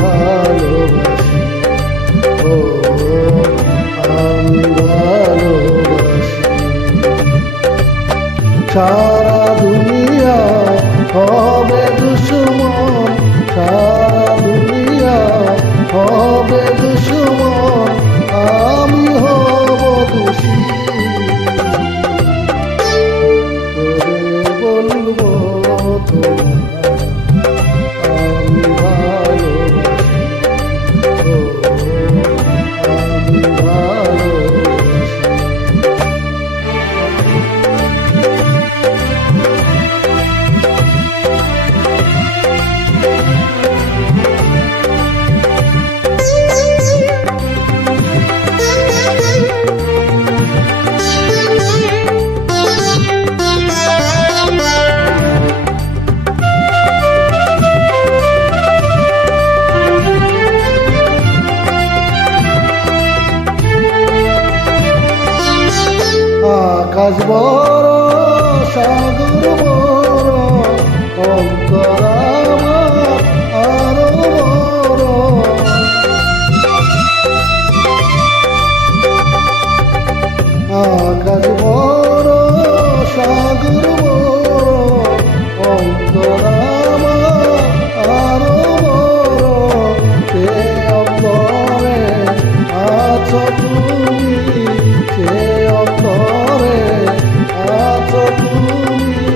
ভালোবাসি, ও আমি ভালোবাসি। সারা দুনিয়া হবে দুশ্মন, সারা দুনিয়া হবে দুশ্মন, আমি হব দোষী। তোরে বলবো তোমার আমি ভালোবাসি, ও আমি ভালোবাসি। আকাশ বড় সাগর বড়, অন্তর আমার আরো বড়। আকাশ বড় সাগর বড়, অন্তর আমার আরো বড়। সে অন্তরে আছো তুমি, সে অন্তরে আছো তুমি,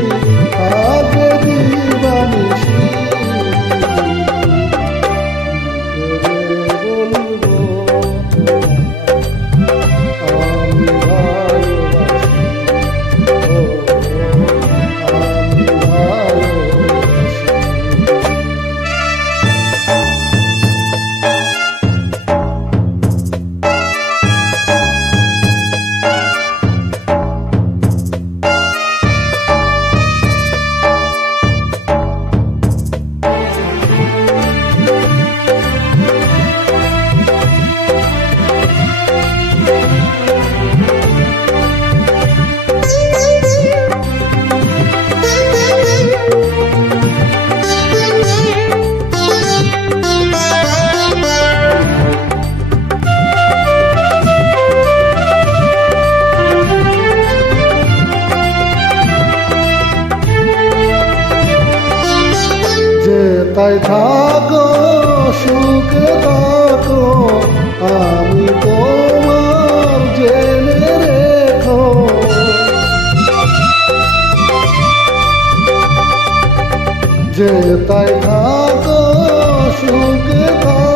আগে দিবানিশি। বলবো আমি ভালোবাসি, ও আমি ভালোবাসি। তাই থাকো সুখে থাকো, আমি তোমার জেনে রেখো। যে তাই থাকো সুখে থাকো।